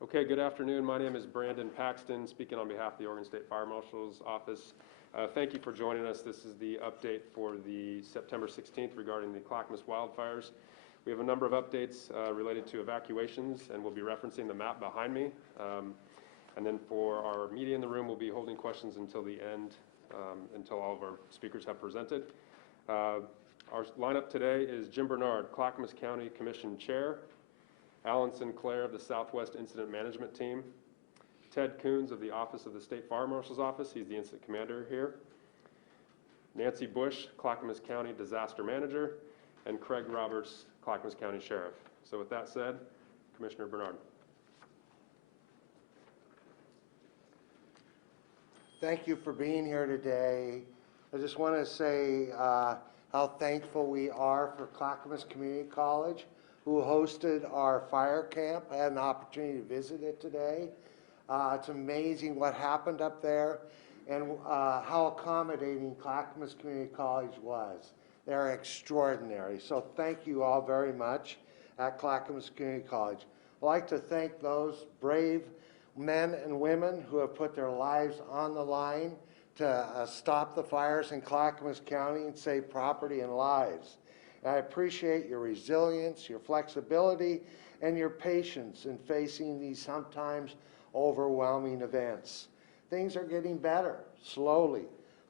Okay, good afternoon. My name is Brandon Paxton, speaking on behalf of the Oregon State Fire Marshal's Office. Thank you for joining us. This is the update for the September 16th regarding the Clackamas wildfires. We have a number of updates related to evacuations, and we'll be referencing the map behind me. And then for our media in the room, we'll be holding questions until the end, until all of our speakers have presented. Our lineup today is Jim Bernard, Clackamas County Commission Chair, Alan Sinclair of the Southwest Incident Management Team, Ted Coons of the Office of the State Fire Marshal's Office, he's the incident commander here, Nancy Bush, Clackamas County Disaster Manager, and Craig Roberts, Clackamas County Sheriff. So with that said, Commissioner Bernard. Thank you for being here today. I just want to say how thankful we are for Clackamas Community College, who hosted our fire camp. I had an opportunity to visit it today. It's amazing what happened up there and how accommodating Clackamas Community College was. They're extraordinary. So thank you all very much at Clackamas Community College. I'd like to thank those brave men and women who have put their lives on the line to stop the fires in Clackamas County and save property and lives. And I appreciate your resilience, your flexibility, and your patience in facing these sometimes overwhelming events. Things are getting better, slowly.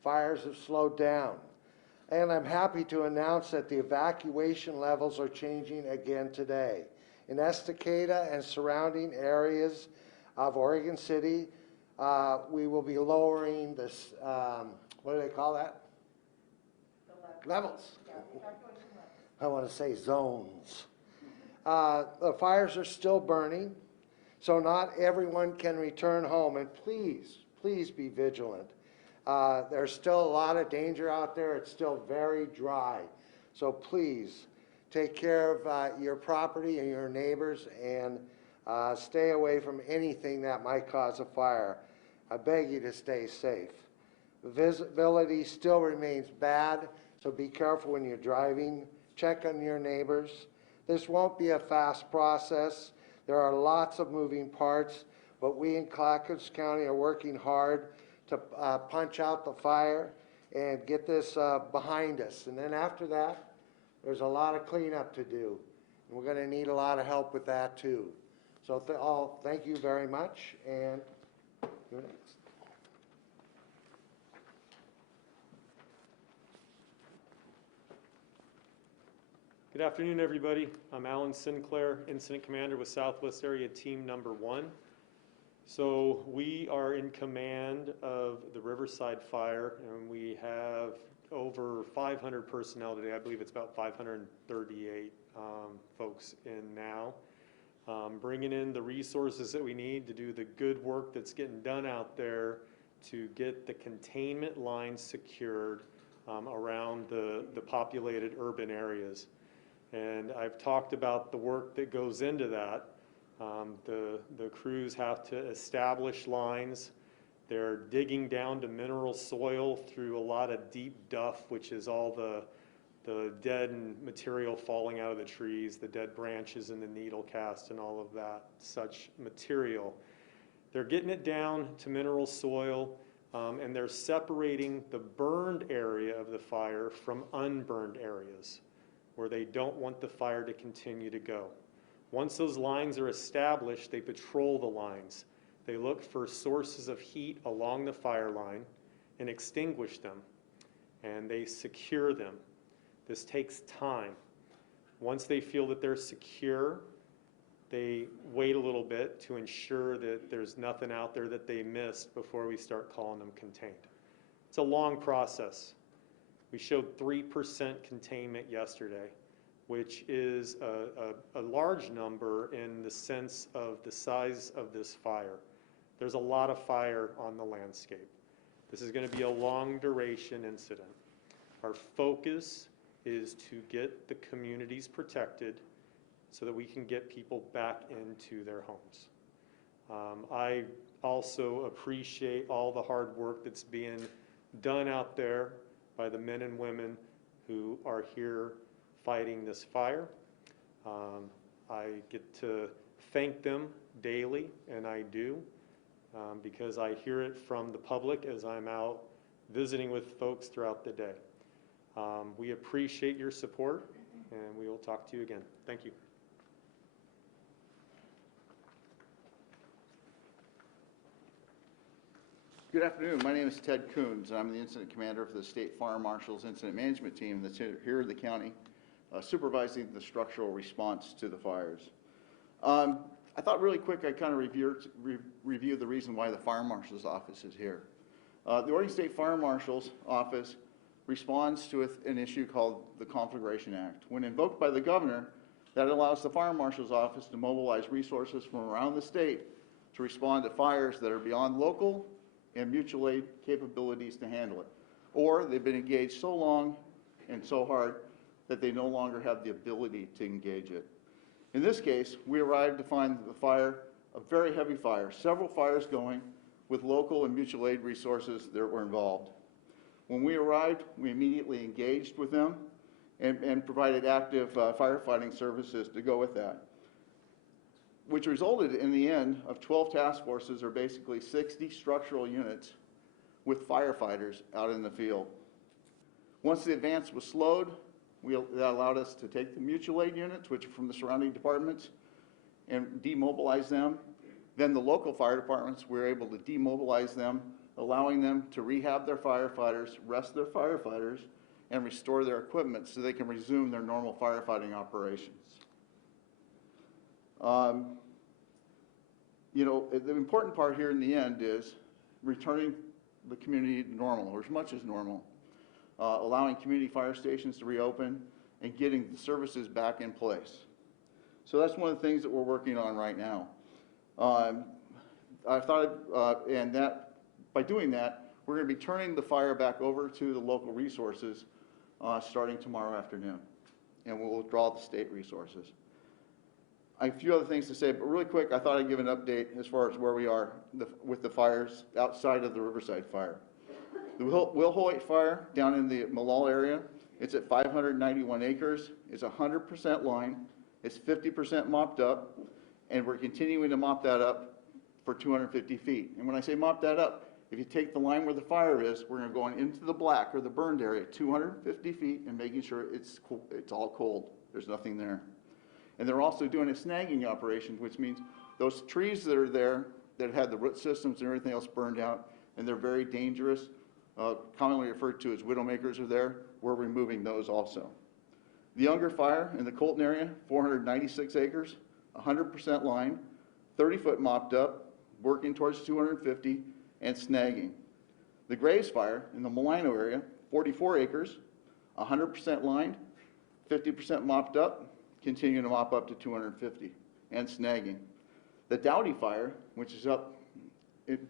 Fires have slowed down. And I'm happy to announce that the evacuation levels are changing again today. In Estacada and surrounding areas of Oregon City, we will be lowering this, what do they call that? The levels. Yeah, I want to say zones. The fires are still burning, so not everyone can return home. And please be vigilant. There's still a lot of danger out there. It's still very dry. So please take care of your property and your neighbors and stay away from anything that might cause a fire. I beg you to stay safe. Visibility still remains bad, so be careful when you're driving. Check on your neighbors. This won't be a fast process. There are lots of moving parts, but we in Clackamas County are working hard to punch out the fire and get this behind us. And then after that, there's a lot of cleanup to do. And we're going to need a lot of help with that too. So thank you very much, and you're next. Good afternoon, everybody. I'm Alan Sinclair, Incident Commander with Southwest Area Team Number 1. So we are in command of the Riverside Fire, and we have over 500 personnel today. I believe it's about 538 folks in now. Bringing in the resources that we need to do the good work that's getting done out there to get the containment lines secured around the populated urban areas. And I've talked about the work that goes into that. The crews have to establish lines. They're digging down to mineral soil through a lot of deep duff, which is all the dead material falling out of the trees, the dead branches and the needle cast and all of that such material. They're getting it down to mineral soil, and they're separating the burned area of the fire from unburned areas, where they don't want the fire to continue to go. Once those lines are established, they patrol the lines. They look for sources of heat along the fire line and extinguish them, and they secure them. This takes time. Once they feel that they're secure, they wait a little bit to ensure that there's nothing out there that they missed before we start calling them contained. It's a long process. We showed 3% containment yesterday, which is a large number in the sense of the size of this fire. There's a lot of fire on the landscape. This is going to be a long duration incident. Our focus is to get the communities protected so that we can get people back into their homes. I also appreciate all the hard work that's being done out there by the men and women who are here fighting this fire. I get to thank them daily, and I do, because I hear it from the public as I'm out visiting with folks throughout the day. We appreciate your support, and we will talk to you again. Thank you. Good afternoon. My name is Ted Coons, and I'm the incident commander for the State Fire Marshal's Incident Management Team that's here in the county, supervising the structural response to the fires. I thought really quick I'd kind of review the reason why the Fire Marshal's office is here. The Oregon State Fire Marshal's office responds to an issue called the Conflagration Act. When invoked by the governor, that allows the Fire Marshal's office to mobilize resources from around the state to respond to fires that are beyond local and mutual aid capabilities to handle it. Or they've been engaged so long and so hard that they no longer have the ability to engage it. In this case, we arrived to find the fire a very heavy fire, several fires going with local and mutual aid resources that were involved. When we arrived, we immediately engaged with them and provided active firefighting services to go with that, which resulted in the end of 12 task forces, or basically 60 structural units with firefighters out in the field. Once the advance was slowed, that allowed us to take the mutual aid units, which are from the surrounding departments, and demobilize them. Then the local fire departments, we were able to demobilize them, allowing them to rehab their firefighters, rest their firefighters, and restore their equipment so they can resume their normal firefighting operations. You know, the important part here in the end is returning the community to normal, or as much as normal, allowing community fire stations to reopen and getting the services back in place. So that's one of the things that we're working on right now. I thought, and that by doing that, we're going to be turning the fire back over to the local resources starting tomorrow afternoon, and we'll withdraw the state resources. I have a few other things to say, but really quick, I thought I'd give an update as far as where we are with the fires outside of the Riverside Fire. The Will Hoyt Fire down in the Malal area, it's at 591 acres. It's 100% line. It's 50% mopped up, and we're continuing to mop that up for 250 feet. And when I say mop that up, if you take the line where the fire is, we're going to go into the black or the burned area, 250 feet, and making sure it's cool, it's all cold. There's nothing there. And they're also doing a snagging operation, which means those trees that are there that had the root systems and everything else burned out, and they're very dangerous, commonly referred to as widowmakers are there, we're removing those also. The Younger Fire in the Colton area, 496 acres, 100% line, 30-foot mopped up, working towards 250, and snagging. The Graves Fire in the Molino area, 44 acres, 100% lined, 50% mopped up, continuing to mop up to 250, and snagging. The Dowdy Fire, which is up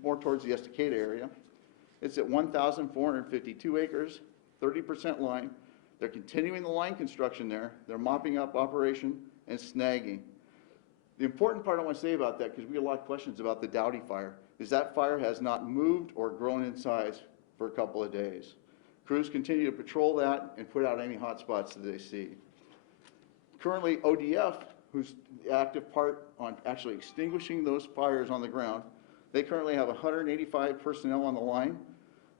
more towards the Estacada area, it's at 1,452 acres, 30% line. They're continuing the line construction there. They're mopping up operation and snagging. The important part I want to say about that, because we get a lot of questions about the Dowdy Fire, is that fire has not moved or grown in size for a couple of days. Crews continue to patrol that and put out any hot spots that they see. Currently, ODF, who's the active part on actually extinguishing those fires on the ground, they currently have 185 personnel on the line,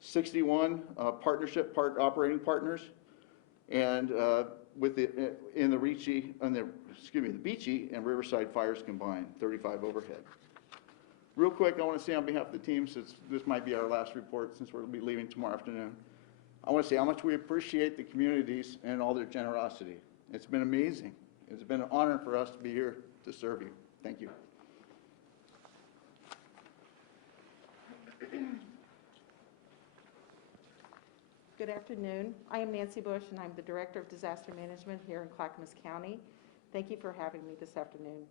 61 operating partners, and with the Beachy and Riverside Fires combined, 35 overhead. Real quick, I want to say on behalf of the team, since this might be our last report, since we'll be leaving tomorrow afternoon, I want to say how much we appreciate the communities and all their generosity. It's been amazing. It's been an honor for us to be here to serve you. Thank you. Good afternoon. I am Nancy Bush, and I'm the Director of Disaster Management here in Clackamas County. Thank you for having me this afternoon.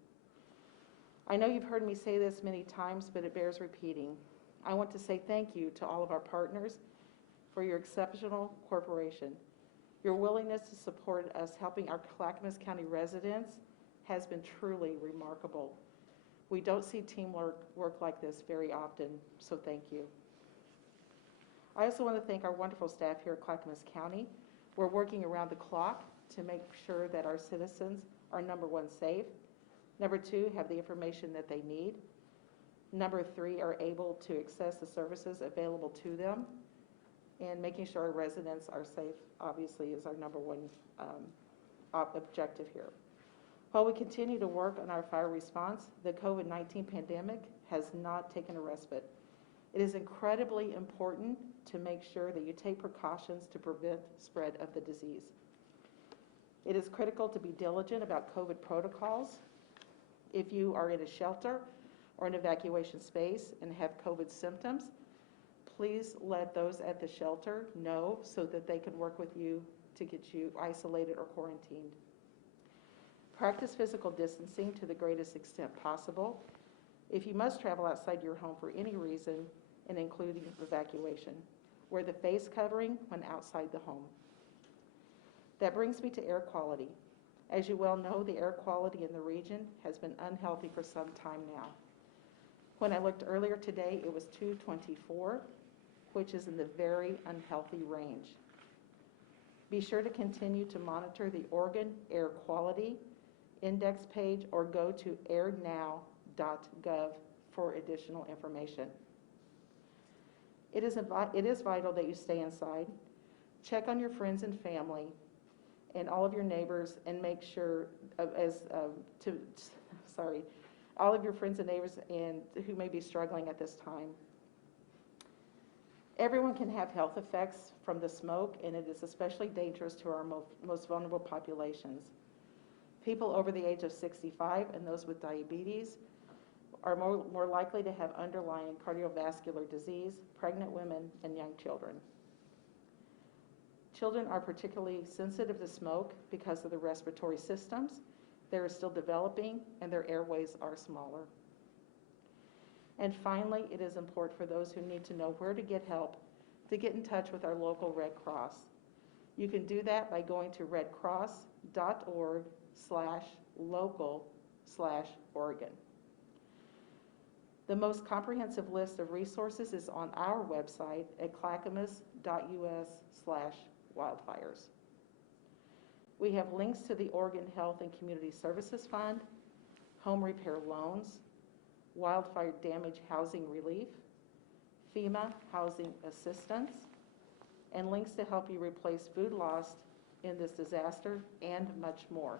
I know you've heard me say this many times, but it bears repeating. I want to say thank you to all of our partners for your exceptional cooperation. Your willingness to support us helping our Clackamas County residents has been truly remarkable. We don't see teamwork like this very often, so thank you. I also want to thank our wonderful staff here at Clackamas County. We're working around the clock to make sure that our citizens are, number one, safe, Number 2, have the information that they need. Number 3, are able to access the services available to them. And making sure our residents are safe, obviously, is our number one objective here. While we continue to work on our fire response, the COVID-19 pandemic has not taken a respite. It is incredibly important to make sure that you take precautions to prevent spread of the disease. It is critical to be diligent about COVID protocols. If you are in a shelter or an evacuation space and have COVID symptoms, please let those at the shelter know so that they can work with you to get you isolated or quarantined. Practice physical distancing to the greatest extent possible. If you must travel outside your home for any reason, and including evacuation, wear the face covering when outside the home. That brings me to air quality. As you well know, the air quality in the region has been unhealthy for some time now. When I looked earlier today, it was 224, which is in the very unhealthy range. Be sure to continue to monitor the Oregon Air Quality Index page or go to airnow.gov for additional information. It is vital that you stay inside. Check on your friends and family and all of your neighbors, and make sure all of your friends and neighbors and who may be struggling at this time. Everyone can have health effects from the smoke, and it is especially dangerous to our most vulnerable populations. People over the age of 65 and those with diabetes are more likely to have underlying cardiovascular disease, pregnant women, and young children. Children are particularly sensitive to smoke because of the respiratory systems. They are still developing, and their airways are smaller. And finally, it is important for those who need to know where to get help to get in touch with our local Red Cross. You can do that by going to redcross.org/local/Oregon. The most comprehensive list of resources is on our website at clackamas.us/wildfires. We have links to the Oregon Health and Community Services Fund, home repair loans, wildfire damage housing relief, FEMA housing assistance, and links to help you replace food lost in this disaster, and much more.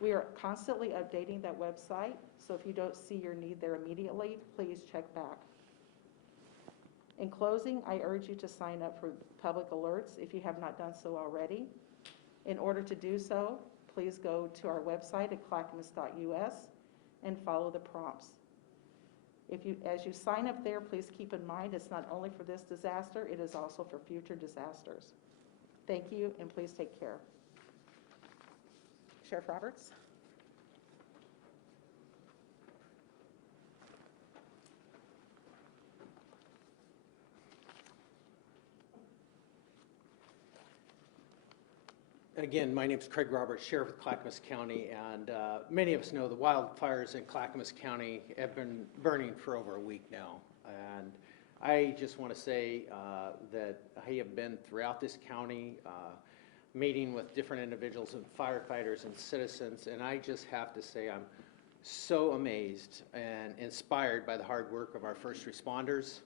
We are constantly updating that website, so if you don't see your need there immediately, please check back. In closing, I urge you to sign up for public alerts if you have not done so already. In order to do so, please go to our website at clackamas.us and follow the prompts. As you sign up there, please keep in mind it's not only for this disaster, it is also for future disasters. Thank you, and please take care. Sheriff Roberts? Again, my name is Craig Roberts, Sheriff of Clackamas County, and many of us know the wildfires in Clackamas County have been burning for over a week now. And I just want to say that I have been throughout this county meeting with different individuals and firefighters and citizens, and I just have to say I'm so amazed and inspired by the hard work of our first responders,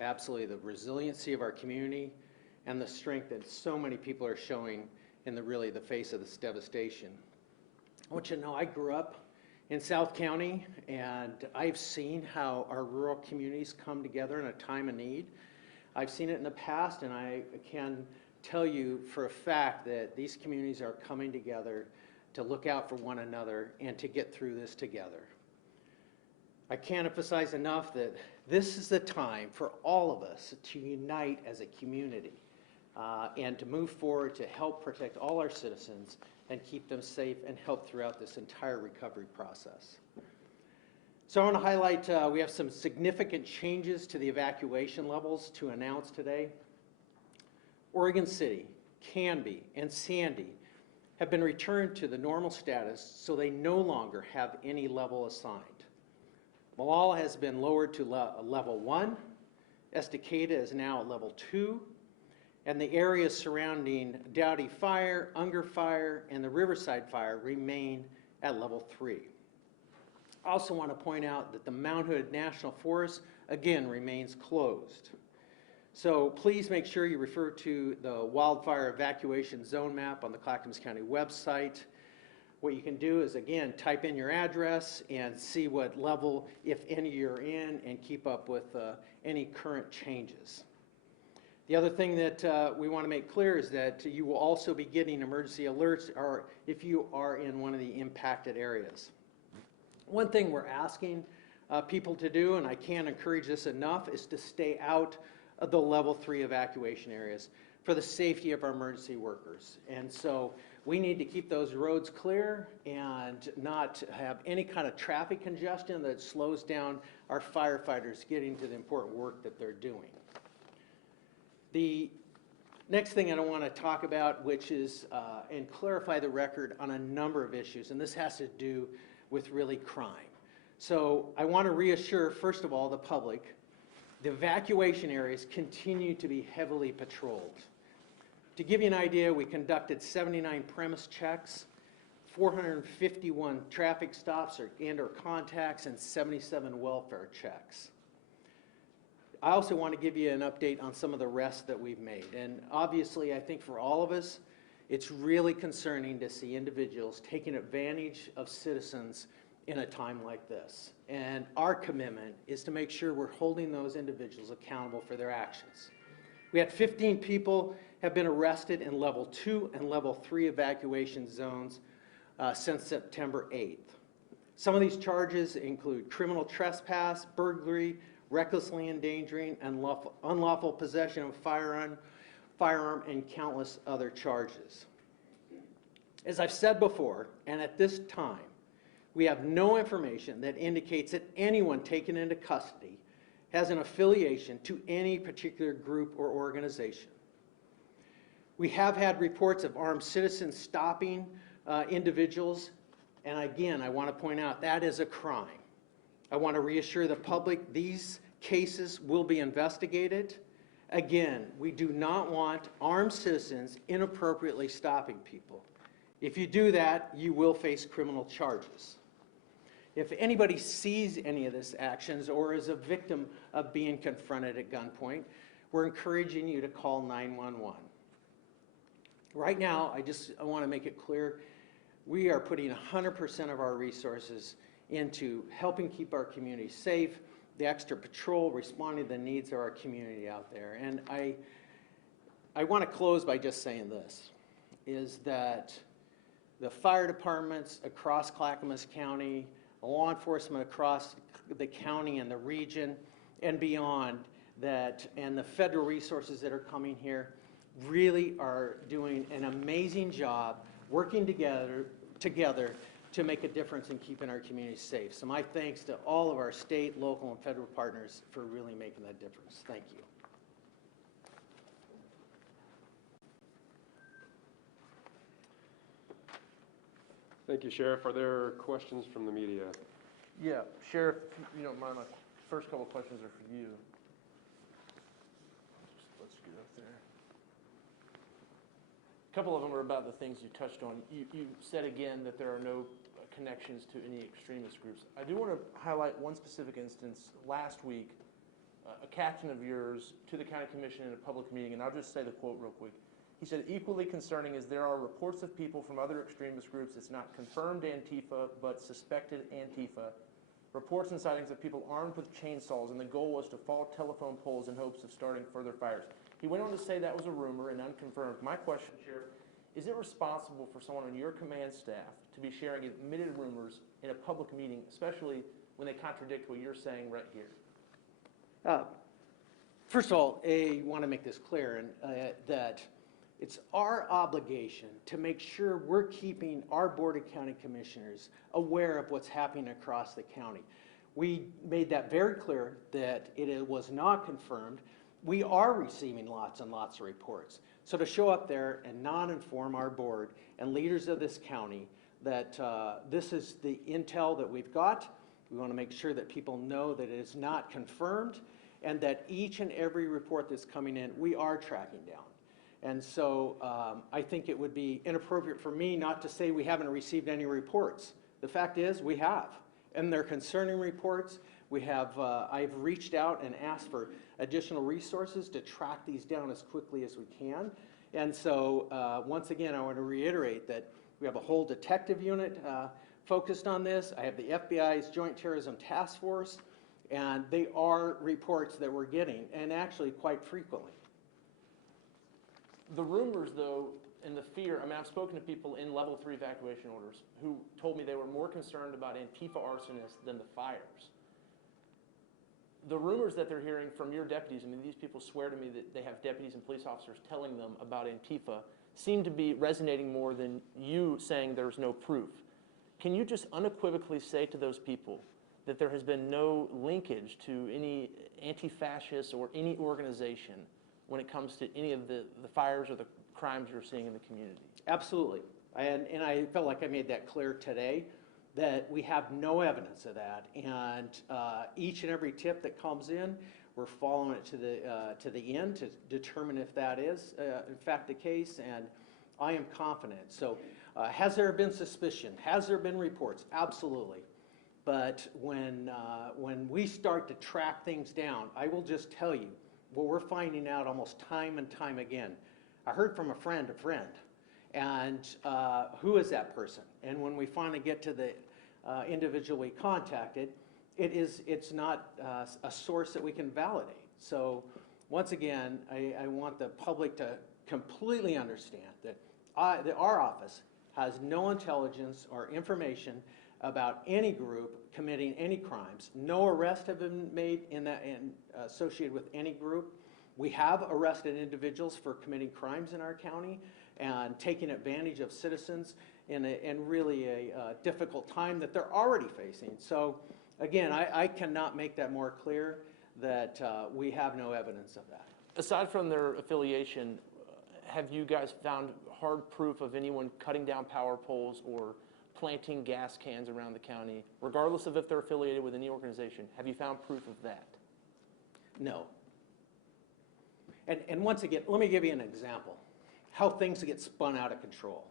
absolutely the resiliency of our community, and the strength that so many people are showing in the face of this devastation. I want you to know I grew up in South County, and I've seen how our rural communities come together in a time of need. I've seen it in the past, and I can tell you for a fact that these communities are coming together to look out for one another and to get through this together. I can't emphasize enough that this is the time for all of us to unite as a community and to move forward to help protect all our citizens and keep them safe and help throughout this entire recovery process. So I want to highlight, we have some significant changes to the evacuation levels to announce today. Oregon City, Canby, and Sandy have been returned to the normal status, so they no longer have any level assigned. Malala has been lowered to level 1, Estacada is now at level 2, and the areas surrounding Dowdy Fire, Unger Fire, and the Riverside Fire remain at level 3. I also want to point out that the Mount Hood National Forest, again, remains closed. So please make sure you refer to the wildfire evacuation zone map on the Clackamas County website. What you can do is, again, type in your address and see what level, if any, you're in, and keep up with any current changes. The other thing that we want to make clear is that you will also be getting emergency alerts or if you are in one of the impacted areas. One thing we're asking people to do, and I can't encourage this enough, is to stay out of the level 3 evacuation areas for the safety of our emergency workers. And so we need to keep those roads clear and not have any kind of traffic congestion that slows down our firefighters getting to the important work that they're doing. The next thing I want to talk about, which is, and clarify the record on a number of issues, and this has to do with really crime. So I want to reassure, first of all, the public, the evacuation areas continue to be heavily patrolled. To give you an idea, we conducted 79 premise checks, 451 traffic stops and/or contacts, and 77 welfare checks. I also want to give you an update on some of the arrests that we've made. And obviously, I think for all of us, it's really concerning to see individuals taking advantage of citizens in a time like this. And our commitment is to make sure we're holding those individuals accountable for their actions. We had 15 people have been arrested in level 2 and level 3 evacuation zones since September 8th. Some of these charges include criminal trespass, burglary, recklessly endangering, and unlawful possession of firearm, and countless other charges. As I've said before, and at this time, we have no information that indicates that anyone taken into custody has an affiliation to any particular group or organization. We have had reports of armed citizens stopping individuals, and again, I want to point out that is a crime. I want to reassure the public these cases will be investigated. Again, we do not want armed citizens inappropriately stopping people. If you do that, you will face criminal charges. If anybody sees any of these actions or is a victim of being confronted at gunpoint, we're encouraging you to call 911. Right now, I want to make it clear, we are putting 100% of our resources into helping keep our community safe, the extra patrol, responding to the needs of our community out there. And I want to close by just saying this, is that the fire departments across Clackamas County, law enforcement across the county and the region and beyond that, and the federal resources that are coming here really are doing an amazing job working together to make a difference in keeping our communities safe. So my thanks to all of our state, local, and federal partners for really making that difference. Thank you. Thank you, Sheriff. Are there questions from the media? Yeah, Sheriff, if you don't mind, my first couple of questions are for you. Let's get up there. A couple of them are about the things you touched on. You said again that there are no connections to any extremist groups. I do want to highlight one specific instance. Last week, a captain of yours to the county commission in a public meeting, and I'll just say the quote real quick. He said, equally concerning is there are reports of people from other extremist groups, it's not confirmed Antifa, but suspected Antifa, reports and sightings of people armed with chainsaws, and the goal was to fall telephone poles in hopes of starting further fires. He went on to say that was a rumor and unconfirmed. My question, Sheriff, is it responsible for someone on your command staff to be sharing admitted rumors in a public meeting, especially when they contradict what you're saying right here? First of all, I want to make this clear that it's our obligation to make sure we're keeping our Board of County Commissioners aware of what's happening across the county. We made that very clear that it was not confirmed. We are receiving lots and lots of reports. So to show up there and not inform our board and leaders of this county that this is the intel that we've got, we want to make sure that people know that it is not confirmed and that each and every report that's coming in, we are tracking down. And so I think it would be inappropriate for me not to say we haven't received any reports. The fact is we have, and they're concerning reports. We have, I've reached out and asked for additional resources to track these down as quickly as we can. And so, once again, I want to reiterate that we have a whole detective unit focused on this. I have the FBI's Joint Terrorism Task Force, and they are reports that we're getting, and actually quite frequently. The rumors, though, and the fear, I mean, I've spoken to people in level 3 evacuation orders who told me they were more concerned about Antifa arsonists than the fires. The rumors that they're hearing from your deputies, I mean, these people swear to me that they have deputies and police officers telling them about Antifa, seem to be resonating more than you saying there's no proof. Can you just unequivocally say to those people that there has been no linkage to any anti-fascist or any organization when it comes to any of the fires or the crimes you're seeing in the community? Absolutely. And I felt like I made that clear today, that we have no evidence of that. And each and every tip that comes in, we're following it to the end to determine if that is in fact the case, and I am confident. So has there been suspicion? Has there been reports? Absolutely. But when we start to track things down, I will just tell you what we're finding out almost time and time again. I heard from a friend, and who is that person? And when we finally get to the individual we contacted, it's not a source that we can validate. So once again, I want the public to completely understand that our office has no intelligence or information about any group committing any crimes. No arrests have been made associated with any group. We have arrested individuals for committing crimes in our county and taking advantage of citizens in really a difficult time that they're already facing. So again, I cannot make that more clear that we have no evidence of that. Aside from their affiliation, have you guys found hard proof of anyone cutting down power poles or planting gas cans around the county, regardless of if they're affiliated with any organization? Have you found proof of that? No. And once again, let me give you an example, how things get spun out of control.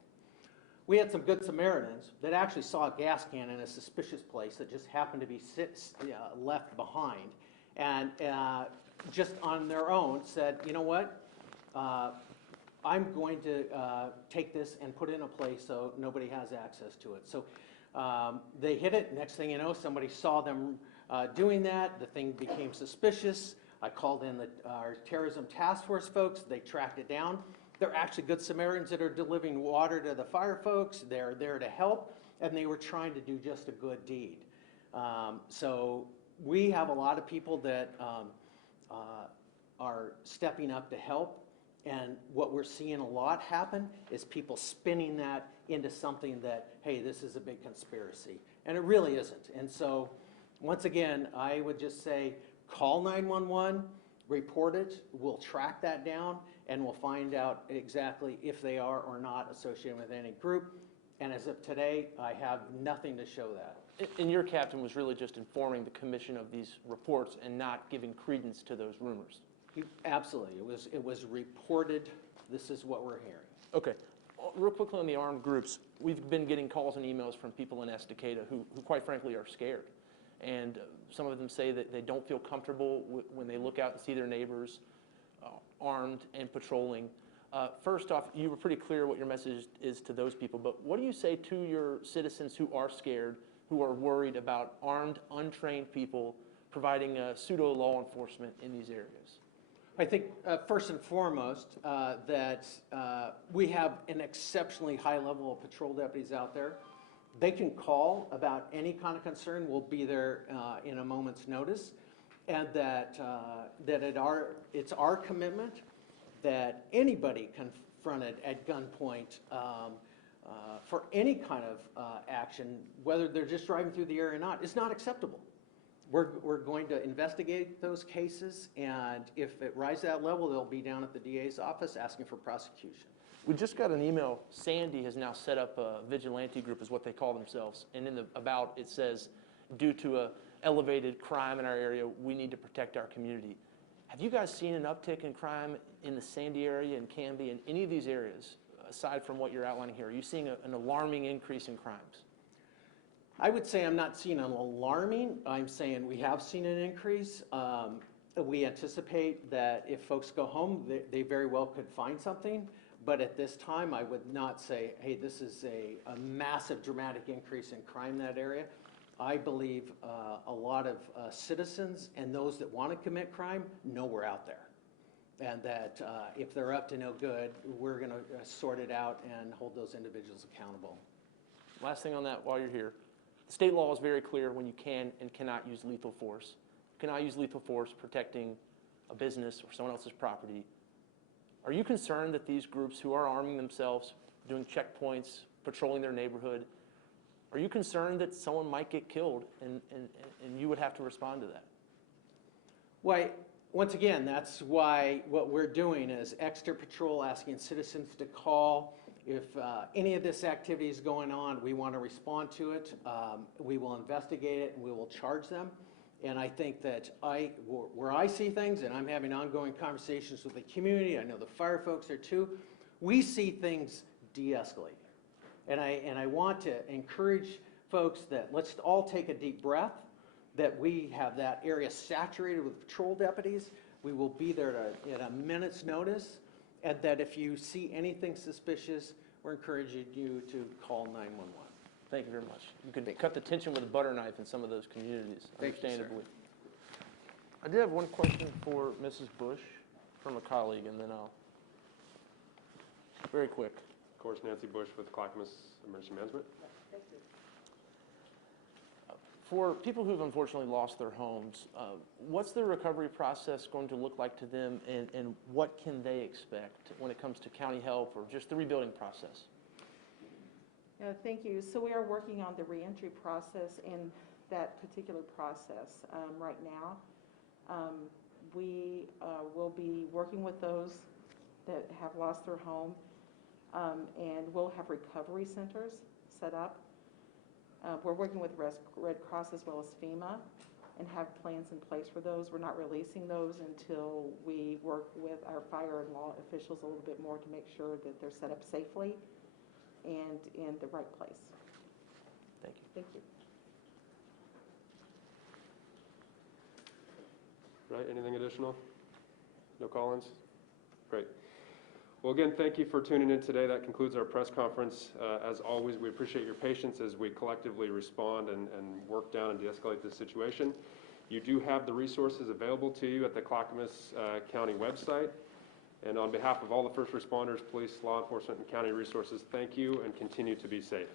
We had some good Samaritans that actually saw a gas can in a suspicious place that just happened to be left behind, and just on their own said, you know what, I'm going to take this and put it in a place so nobody has access to it. So they hit it. Next thing you know, somebody saw them doing that. The thing became suspicious. I called in our terrorism task force folks. They tracked it down. They're actually good Samaritans that are delivering water to the fire folks. They're there to help, and they were trying to do just a good deed. So we have a lot of people that are stepping up to help. And what we're seeing a lot happen is people spinning that into something that, hey, this is a big conspiracy. And it really isn't. And so, once again, I would just say, call 911, report it, we'll track that down, and we'll find out exactly if they are or not associated with any group. And as of today, I have nothing to show that. And your captain was really just informing the commission of these reports and not giving credence to those rumors. Absolutely. It was reported. This is what we're hearing. Okay. Real quickly on the armed groups, we've been getting calls and emails from people in Estacada who quite frankly are scared. And some of them say that they don't feel comfortable when they look out and see their neighbors armed and patrolling. First off, you were pretty clear what your message is to those people, but what do you say to your citizens who are scared, who are worried about armed, untrained people providing pseudo law enforcement in these areas? I think first and foremost that we have an exceptionally high level of patrol deputies out there. They can call about any kind of concern. We'll be there in a moment's notice, and that it's our commitment that anybody confronted at gunpoint for any kind of action, whether they're just driving through the area or not, is not acceptable. We're going to investigate those cases, and if it rises to that level, they'll be down at the DA's office asking for prosecution. We just got an email. Sandy has now set up a vigilante group, is what they call themselves. And in the about, it says, due to a elevated crime in our area, we need to protect our community. Have you guys seen an uptick in crime in the Sandy area and Canby and any of these areas, aside from what you're outlining here? Are you seeing an alarming increase in crimes? I would say I'm not seeing an alarming, I'm saying we have seen an increase. We anticipate that if folks go home, they very well could find something. But at this time, I would not say, hey, this is a massive dramatic increase in crime in that area. I believe a lot of citizens and those that want to commit crime know we're out there. And that if they're up to no good, we're going to sort it out and hold those individuals accountable. Last thing on that while you're here. The state law is very clear when you can and cannot use lethal force. You cannot use lethal force protecting a business or someone else's property. Are you concerned that these groups who are arming themselves, doing checkpoints, patrolling their neighborhood, are you concerned that someone might get killed and you would have to respond to that? Why, once again, that's why what we're doing is extra patrol, asking citizens to call. If any of this activity is going on, we want to respond to it. We will investigate it and we will charge them. And I think that where I see things, and I'm having ongoing conversations with the community, I know the fire folks are too, we see things de-escalating. And I want to encourage folks that let's all take a deep breath, that we have that area saturated with patrol deputies. We will be there at a minute's notice, and that if you see anything suspicious, we're encouraging you to call 911. Thank you very much. You could cut the tension with a butter knife in some of those communities, Thank you, sir. understandably. I did have one question for Mrs. Bush from a colleague, and then I'll, very quick. Of course, Nancy Bush with Clackamas Emergency Management. For people who've unfortunately lost their homes, what's the recovery process going to look like to them, and what can they expect when it comes to county help or just the rebuilding process? Thank you. So we are working on the reentry process and that particular process right now. We will be working with those that have lost their home, and we'll have recovery centers set up. We're working with Red Cross as well as FEMA and have plans in place for those. We're not releasing those until we work with our fire and law officials a little bit more to make sure that they're set up safely and in the right place. Thank you. Thank you. Right, anything additional? No call-ins? Great. Well, again, thank you for tuning in today. That concludes our press conference. As always, we appreciate your patience as we collectively respond and work down and de-escalate this situation. You do have the resources available to you at the Clackamas County website. And on behalf of all the first responders, police, law enforcement, and county resources, thank you and continue to be safe.